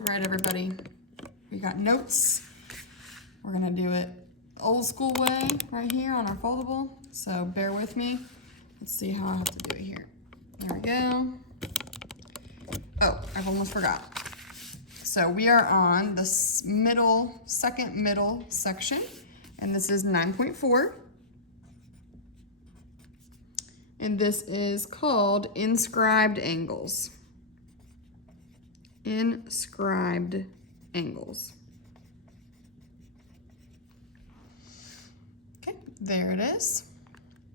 All right, everybody, we got notes. We're gonna do it old school way right here on our foldable, so bear with me. Let's see how I have to do it here. There we go. Oh, I've almost forgot. So we are on the second middle section, and this is 9.4. And this is called Inscribed Angles. Inscribed Angles. Okay, there it is.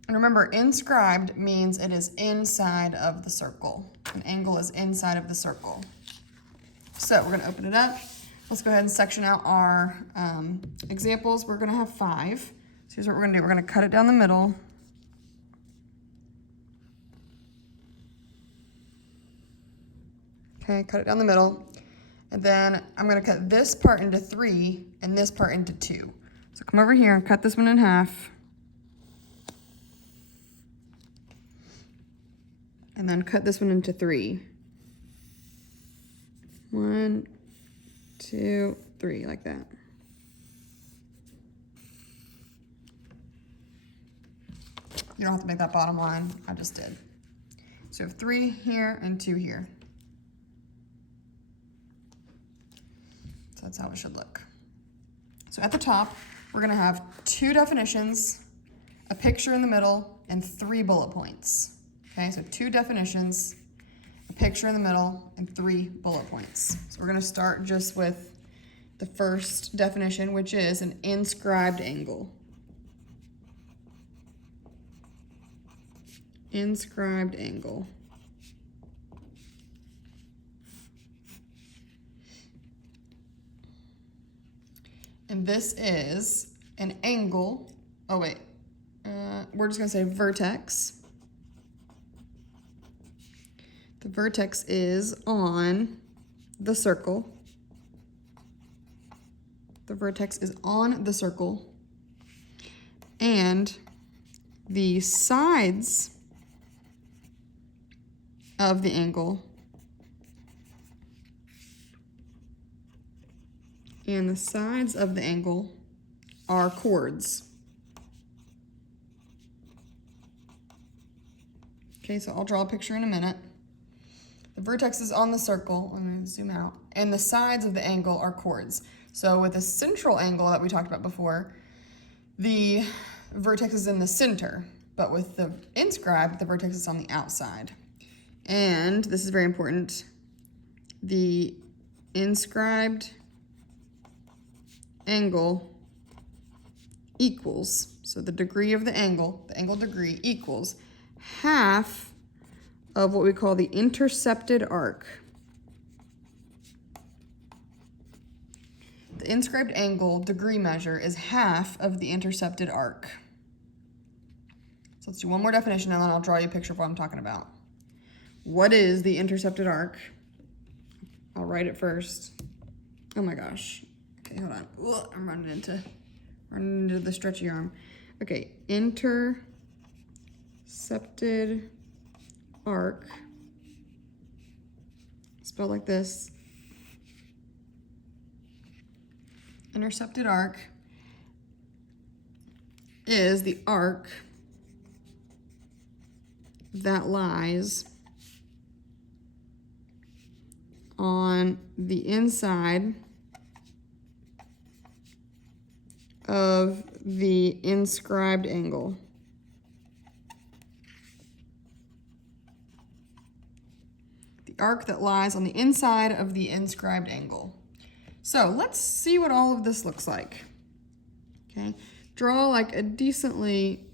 And remember, inscribed means it is inside of the circle. An angle is inside of the circle. So we're gonna open it up. Let's go ahead and section out our examples. We're gonna have 5. So here's what we're gonna do. We're gonna cut it down the middle. Okay, cut it down the middle. And then I'm gonna cut this part into 3 and this part into 2. So come over here and cut this one in half. And then cut this one into 3. 1, 2, 3, like that. You don't have to make that bottom line, I just did. So we have 3 here and 2 here. So that's how it should look. So at the top, we're gonna have 2 definitions, a picture in the middle, and 3 bullet points. Okay, so 2 definitions, a picture in the middle, and 3 bullet points. So we're gonna start just with the first definition, which is an inscribed angle. Inscribed angle. And this is an angle, oh wait, we're just gonna say vertex. The vertex is on the circle. The vertex is on the circle. And the sides of the angle are chords. Okay, so I'll draw a picture in a minute. The vertex is on the circle, I'm gonna zoom out, and the sides of the angle are chords. So with the central angle that we talked about before, the vertex is in the center, but with the inscribed, the vertex is on the outside. And this is very important, the inscribed angle equals, so the degree of the angle degree equals half of what we call the intercepted arc. The inscribed angle degree measure is half of the intercepted arc. So let's do one more definition and then I'll draw you a picture of what I'm talking about. What is the intercepted arc? I'll write it first. Oh my gosh. Okay, hold on. Ugh, I'm running into the stretchy arm. Okay, intercepted arc, spelled like this. Intercepted arc is the arc that lies on the inside of the inscribed angle. The arc that lies on the inside of the inscribed angle. So let's see what all of this looks like. Okay, draw like a decently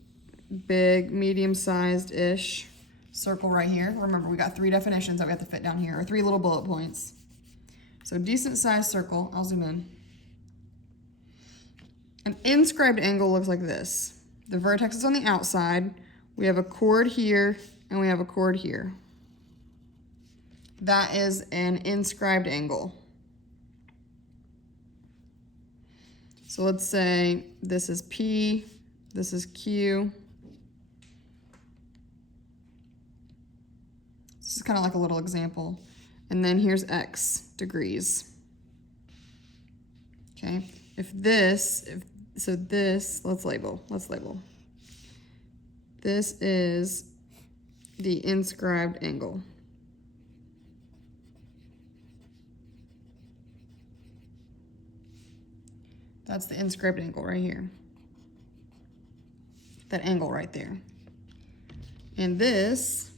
big, medium-sized-ish circle right here. Remember, we got 3 definitions that we have to fit down here, or 3 little bullet points. So decent-sized circle, I'll zoom in. An inscribed angle looks like this. The vertex is on the outside. We have a chord here, and we have a chord here. That is an inscribed angle. So let's say this is P, this is Q. This is kind of like a little example. And then here's X degrees. Okay, so this, let's label. This is the inscribed angle. That's the inscribed angle right here. That angle right there. And this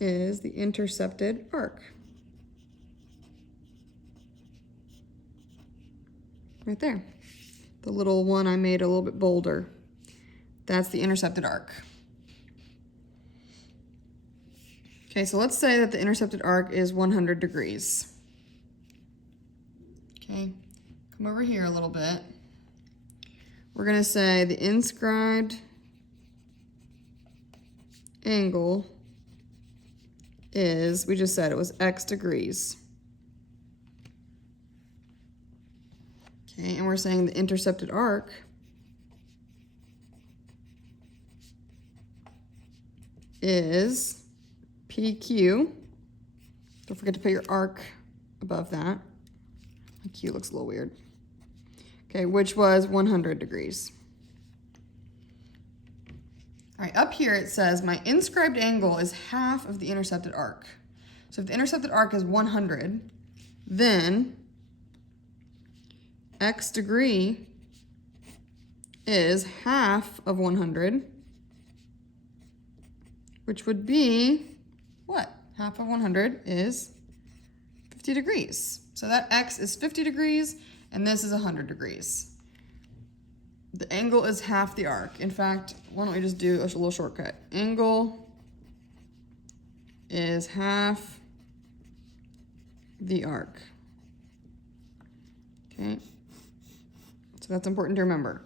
is the intercepted arc. Right there. The little one I made a little bit bolder. That's the intercepted arc. Okay, so let's say that the intercepted arc is 100 degrees. Okay, come over here a little bit. We're gonna say the inscribed angle is, we just said it was X degrees. Okay, and we're saying the intercepted arc is PQ. Don't forget to put your arc above that. My Q looks a little weird. Okay, which was 100 degrees. All right, up here it says my inscribed angle is half of the intercepted arc. So if the intercepted arc is 100, then X degree is half of 100, which would be what? Half of 100 is 50 degrees. So that X is 50 degrees and this is 100 degrees. The angle is half the arc. In fact, why don't we just do a little shortcut? Angle is half the arc. Okay. So that's important to remember.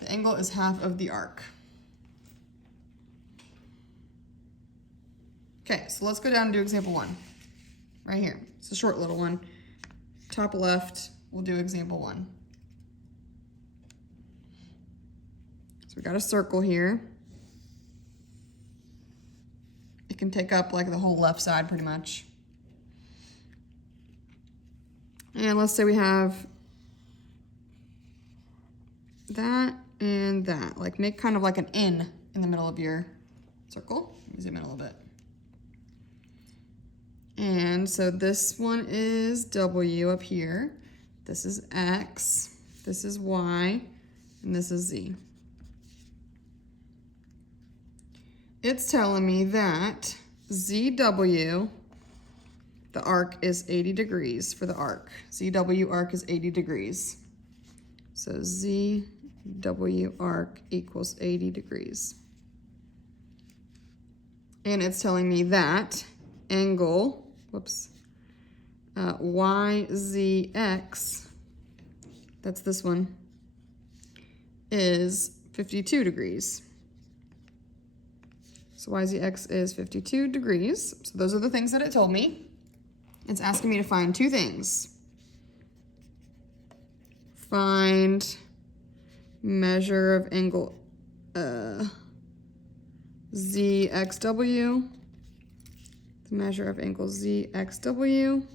The angle is half of the arc. Okay, so let's go down and do example 1. Right here. It's a short little one. Top left, we'll do example 1. So we got a circle here. It can take up like the whole left side pretty much. And let's say we have that and that. Like make kind of like an N in the middle of your circle. Let me zoom in a little bit. And so this one is W up here. This is X, this is Y, and this is Z. It's telling me that ZW, the arc is 80 degrees for the arc. ZW arc is 80 degrees. So ZW arc equals 80 degrees. And it's telling me that angle, YZX, that's this one, is 52 degrees. So YZX is 52 degrees. So those are the things that it told me. It's asking me to find two things. Find measure of angle ZXW, the measure of angle ZXW,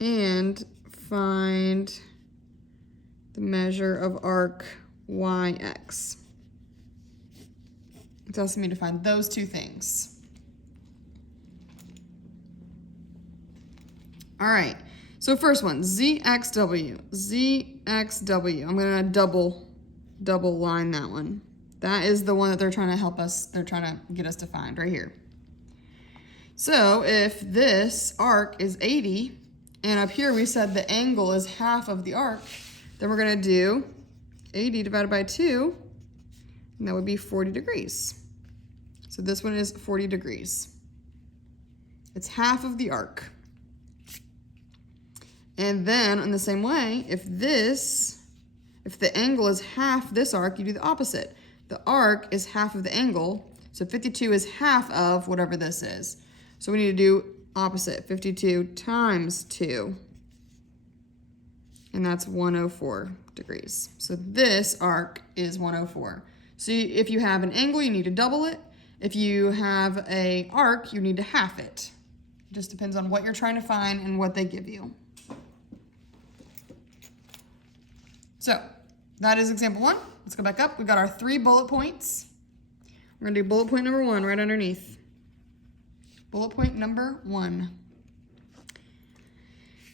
and find the measure of arc YX. It's asking me to find those two things. All right, so first one, ZXW. I'm gonna double line that one. That is the one that they're trying to help us, they're trying to get us to find right here. So if this arc is 80, and up here we said the angle is half of the arc, then we're gonna do 80 divided by 2, and that would be 40 degrees. So this one is 40 degrees. It's half of the arc. And then in the same way, if the angle is half this arc, you do the opposite. The arc is half of the angle, so 52 is half of whatever this is. So we need to do opposite, 52 times 2. And that's 104 degrees. So this arc is 104. So if you have an angle, you need to double it. If you have an arc, you need to half it. It just depends on what you're trying to find and what they give you. So that is example 1. Let's go back up. We've got our 3 bullet points. We're gonna do bullet point number 1 right underneath. Bullet point number 1.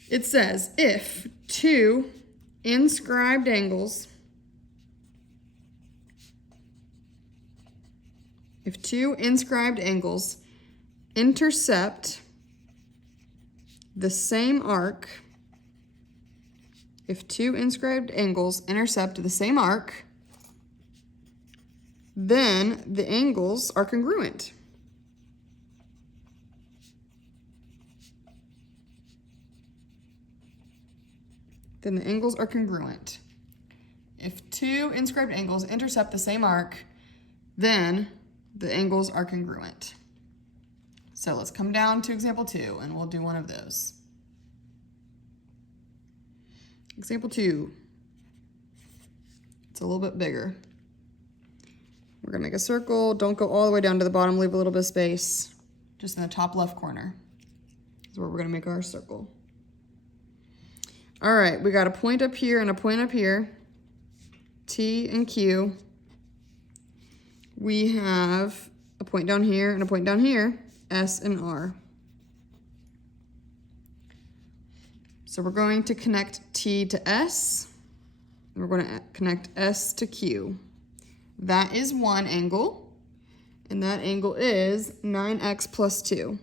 It says, if 2 inscribed angles, intercept the same arc, then the angles are congruent. If 2 inscribed angles intercept the same arc, then the angles are congruent. So let's come down to example 2 and we'll do one of those. Example 2. It's a little bit bigger. We're gonna make a circle. Don't go all the way down to the bottom, leave a little bit of space. Just in the top left corner is where we're gonna make our circle. All right, we got a point up here and a point up here, T and Q. We have a point down here and a point down here, S and R. So we're going to connect T to S, and we're going to connect S to Q. That is one angle, and that angle is 9x plus 2.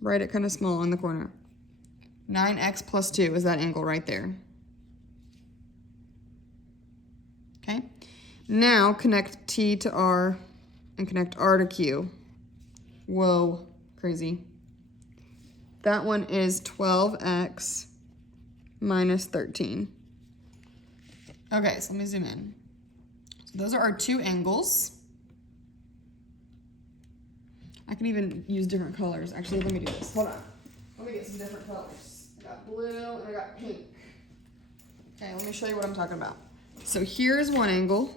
Write it kind of small in the corner. 9x plus 2 is that angle right there. Okay, now connect T to R and connect R to Q. Whoa, crazy. That one is 12x minus 13. Okay, so let me zoom in. So those are our 2 angles. I can even use different colors. Actually, let me do this. Hold on. Let me get some different colors. I got blue and I got pink. Okay, let me show you what I'm talking about. So here's one angle.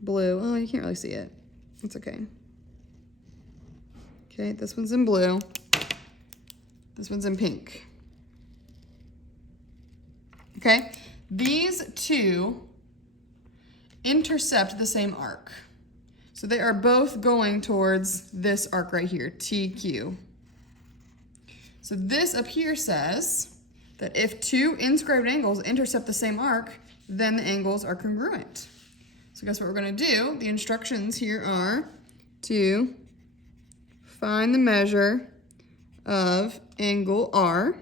Blue. Oh, you can't really see it. It's okay. Okay, this one's in blue. This one's in pink. Okay, these 2 intercept the same arc. So they are both going towards this arc right here, TQ. So this up here says that if 2 inscribed angles intercept the same arc, then the angles are congruent. So guess what we're gonna do? The instructions here are to find the measure of angle R.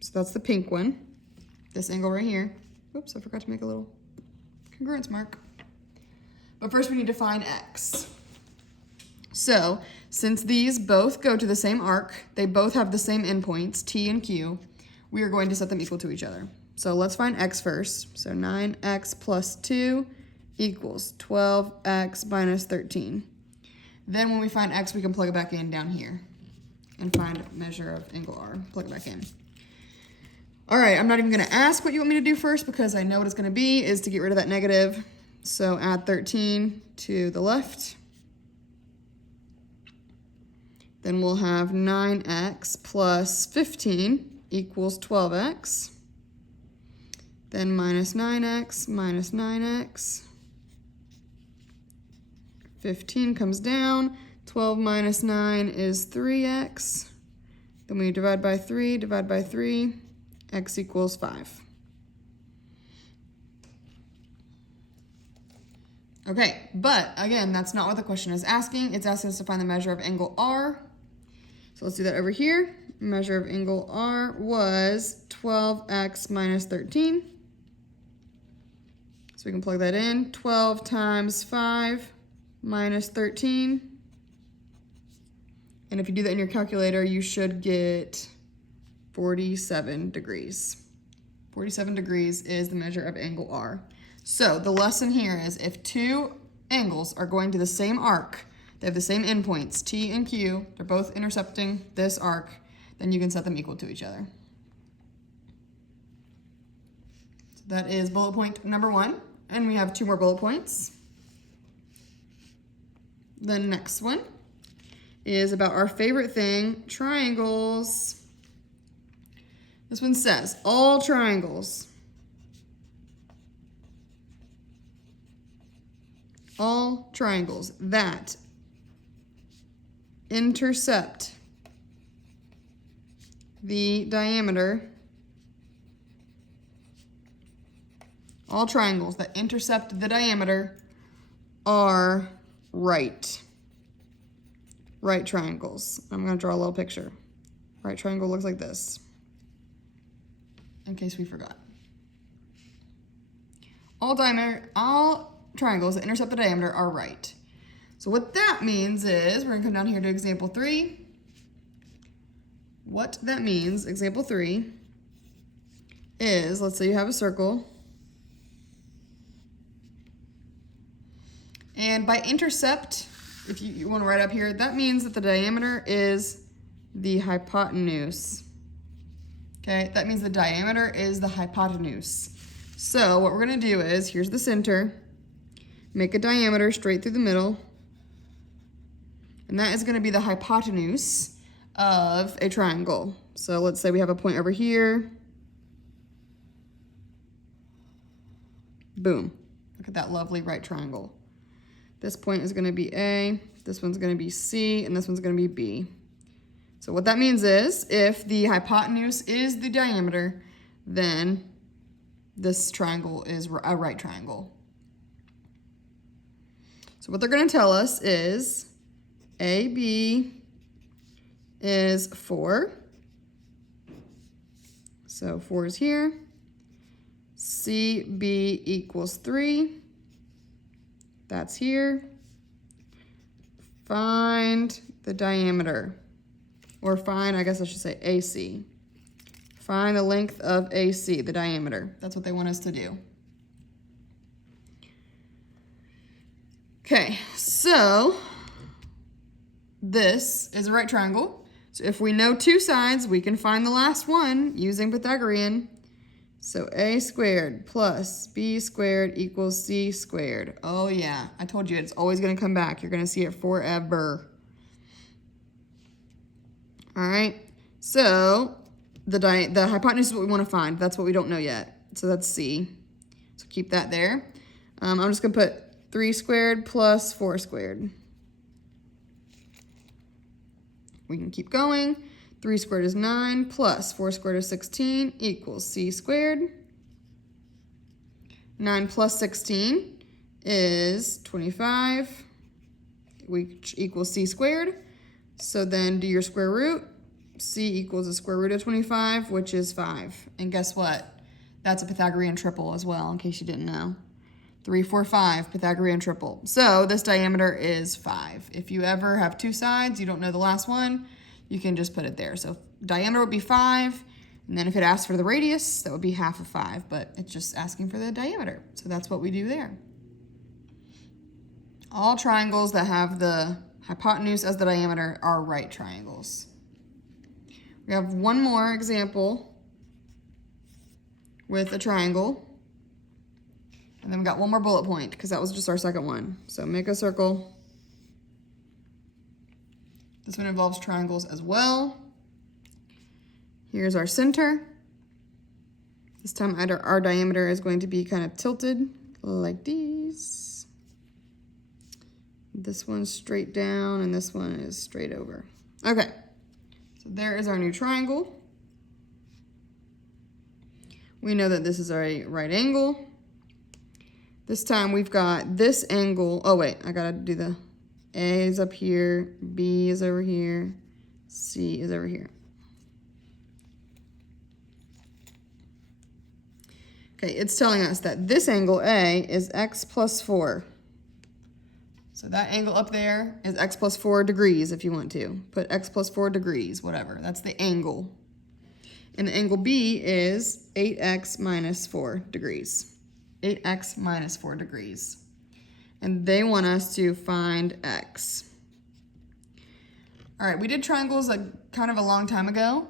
So that's the pink one. This angle right here. Oops, I forgot to make a little congruence mark. But first we need to find X. So since these both go to the same arc, they both have the same endpoints, T and Q, we are going to set them equal to each other. So let's find X first. So 9x plus 2 equals 12x minus 13. Then when we find X, we can plug it back in down here and find a measure of angle R. Plug it back in. All right, I'm not even gonna ask what you want me to do first because I know what it's gonna be is to get rid of that negative. So add 13 to the left. Then we'll have 9x plus 15 equals 12x. Then minus 9x minus 9x. 15 comes down. 12 minus 9 is 3x. Then we divide by 3, x equals 5. Okay, but again, that's not what the question is asking. It's asking us to find the measure of angle R. So let's do that over here. Measure of angle R was 12x minus 13. So we can plug that in. 12 times 5 minus 13. And if you do that in your calculator, you should get 47 degrees. 47 degrees is the measure of angle R. So the lesson here is if 2 angles are going to the same arc, they have the same endpoints, T and Q, they're both intercepting this arc, then you can set them equal to each other. So that is bullet point number 1, and we have 2 more bullet points. The next one is about our favorite thing, triangles. This one says, all triangles that intercept the diameter, all triangles that intercept the diameter are right triangles. I'm going to draw a little picture. Right triangle looks like this, in case we forgot. All triangles that intercept the diameter are right. So what that means is, we're going to come down here to example 3. What that means, example 3, is, let's say you have a circle, and by intercept, if you want to write up here, that means that the diameter is the hypotenuse. Okay, that means the diameter is the hypotenuse. So what we're going to do is, here's the center, make a diameter straight through the middle, and that is going to be the hypotenuse of a triangle. So let's say we have a point over here. Boom. Look at that lovely right triangle. This point is going to be A, this one's going to be C, and this one's going to be B. So what that means is, if the hypotenuse is the diameter, then this triangle is a right triangle. So what they're going to tell us is AB is 4. So 4 is here. CB equals 3. That's here. Find the diameter. Or find, I guess I should say AC. Find the length of AC, the diameter. That's what they want us to do. Okay, so this is a right triangle. So if we know two sides, we can find the last one using Pythagorean. So A squared plus B squared equals C squared. Oh yeah, I told you it's always going to come back. You're going to see it forever. All right, so the hypotenuse is what we want to find. That's what we don't know yet. So that's C. So keep that there. I'm just going to put 3 squared plus 4 squared. We can keep going. 3 squared is 9 plus 4 squared is 16 equals C squared. 9 plus 16 is 25, which equals C squared. So then do your square root. C equals the square root of 25, which is 5. And guess what? That's a Pythagorean triple as well, in case you didn't know. 3, 4, 5, Pythagorean triple. So this diameter is 5. If you ever have two sides, you don't know the last one, you can just put it there. So diameter would be 5, and then if it asks for the radius, that would be half of 5, but it's just asking for the diameter. So that's what we do there. All triangles that have the hypotenuse as the diameter are right triangles. We have one more example with a triangle. And then we got one more bullet point because that was just our second one. So make a circle. This one involves triangles as well. Here's our center. This time our diameter is going to be kind of tilted like these. This one's straight down and this one is straight over. Okay, so there is our new triangle. We know that this is a right angle. This time we've got this angle. Oh wait, I gotta do the A is up here, B is over here, C is over here. Okay, it's telling us that this angle A is x plus 4. So that angle up there is x plus 4 degrees if you want to. Put x plus 4 degrees, whatever. That's the angle. And the angle B is 8x minus 4 degrees. 8x minus 4 degrees. And they want us to find x. All right, we did triangles kind of a long time ago,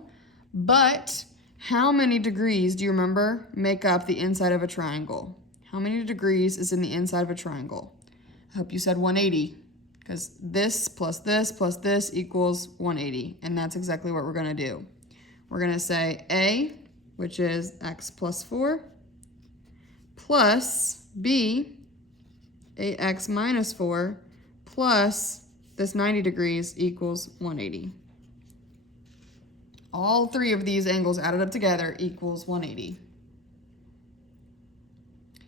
but how many degrees, do you remember, make up the inside of a triangle? How many degrees is in the inside of a triangle? I hope you said 180, because this plus this equals 180, and that's exactly what we're going to do. We're going to say A which is x plus 4, plus b, 8x minus 4, plus this 90 degrees equals 180. All three of these angles added up together equals 180.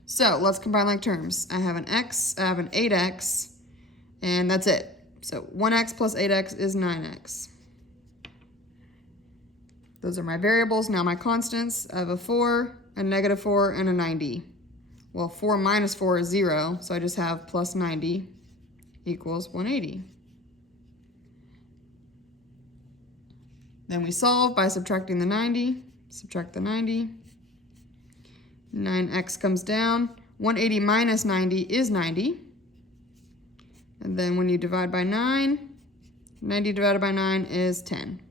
So let's combine like terms. I have an x, I have an 8x, and that's it. So 1x plus 8x is 9x. Those are my variables. Now my constants, I have a 4, a negative 4, and a 90. Well, 4 minus 4 is 0, so I just have plus 90 equals 180. Then we solve by subtracting the 90, subtract the 90. 9x comes down. 180 minus 90 is 90. And then when you divide by 9, 90 divided by 9 is 10.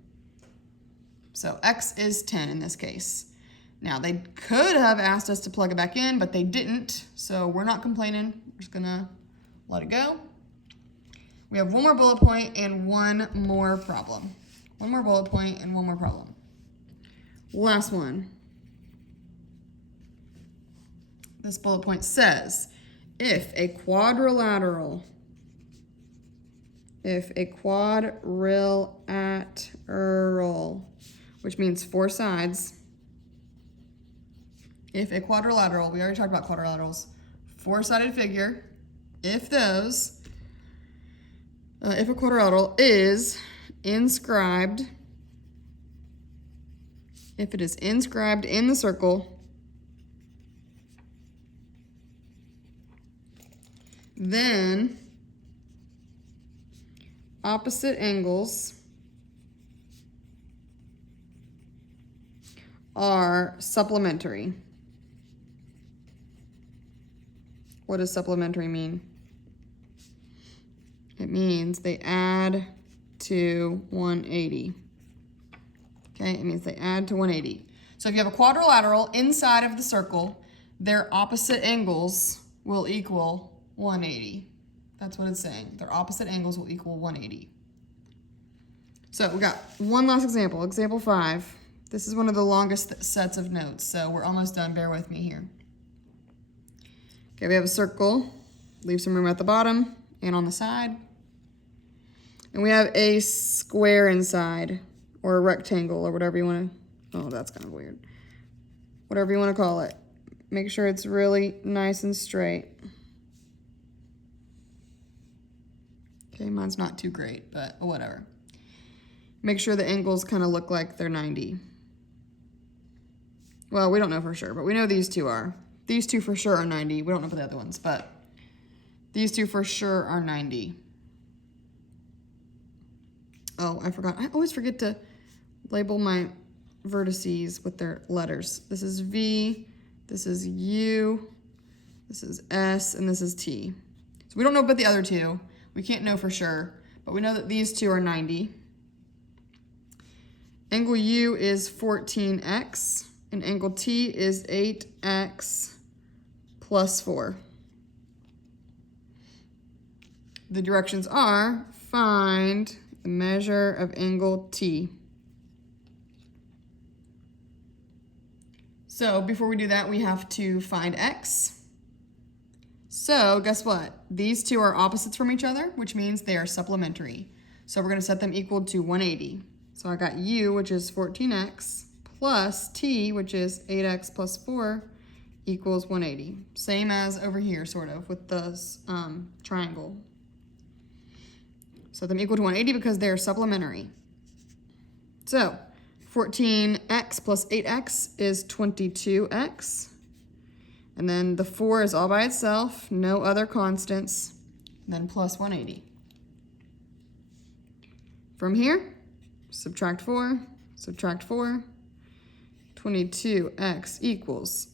So x is 10 in this case. Now they could have asked us to plug it back in, but they didn't. So we're not complaining. We're just gonna let it go. We have one more bullet point and one more problem. One more bullet point and one more problem. Last one. This bullet point says, if a quadrilateral, which means 4 sides, if a quadrilateral, we already talked about quadrilaterals, 4-sided figure, if a quadrilateral is inscribed, if it is inscribed in the circle, then opposite angles are supplementary. What does supplementary mean? It means they add to 180. Okay, it means they add to 180. So if you have a quadrilateral inside of the circle, their opposite angles will equal 180. That's what it's saying. Their opposite angles will equal 180. So we got one last example, example 5. This is one of the longest sets of notes, so we're almost done. Bear with me here. Okay, we have a circle. Leave some room at the bottom and on the side. And we have a square inside, or a rectangle, or whatever you want to, oh, that's kind of weird. Whatever you want to call it. Make sure it's really nice and straight. Okay, mine's not too great, but whatever. Make sure the angles kind of look like they're 90. Well, we don't know for sure, but we know these two are. These two for sure are 90. We don't know for the other ones, but these two for sure are 90. Oh, I forgot. I always forget to label my vertices with their letters. This is V, this is U, this is S, and this is T. So we don't know about the other two. We can't know for sure, but we know that these two are 90. Angle U is 14x, and angle T is 8x plus 4. The directions are find the measure of angle T. So before we do that, we have to find x. So guess what? These two are opposites from each other, which means they are supplementary. So we're going to set them equal to 180. So I got u, which is 14x, plus t, which is 8x plus 4, equals 180. Same as over here, sort of, with the triangle. Set them equal to 180 because they are supplementary. So 14x plus 8x is 22x. And then the 4 is all by itself, no other constants, then plus 180. From here, subtract 4, 22x equals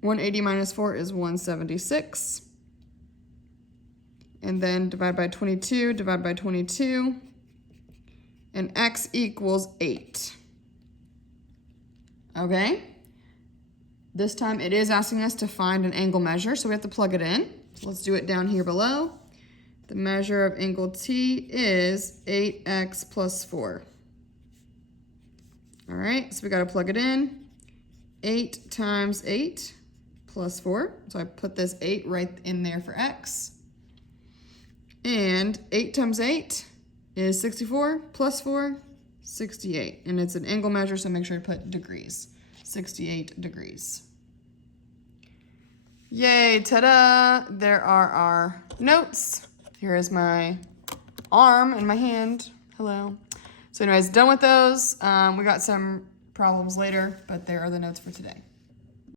180 minus 4 is 176. And then divide by 22, and x equals 8. Okay? This time it is asking us to find an angle measure, so we have to plug it in. Let's do it down here below. The measure of angle T is 8x plus 4. All right, so we got to plug it in. 8 times 8 plus 4. So I put this 8 right in there for x. And 8 times 8 is 64 plus 4, 68. And it's an angle measure, so make sure to put degrees. 68 degrees. Yay, ta-da! There are our notes. Here is my arm and my hand. Hello. So anyways, done with those. We got some problems later, but there are the notes for today.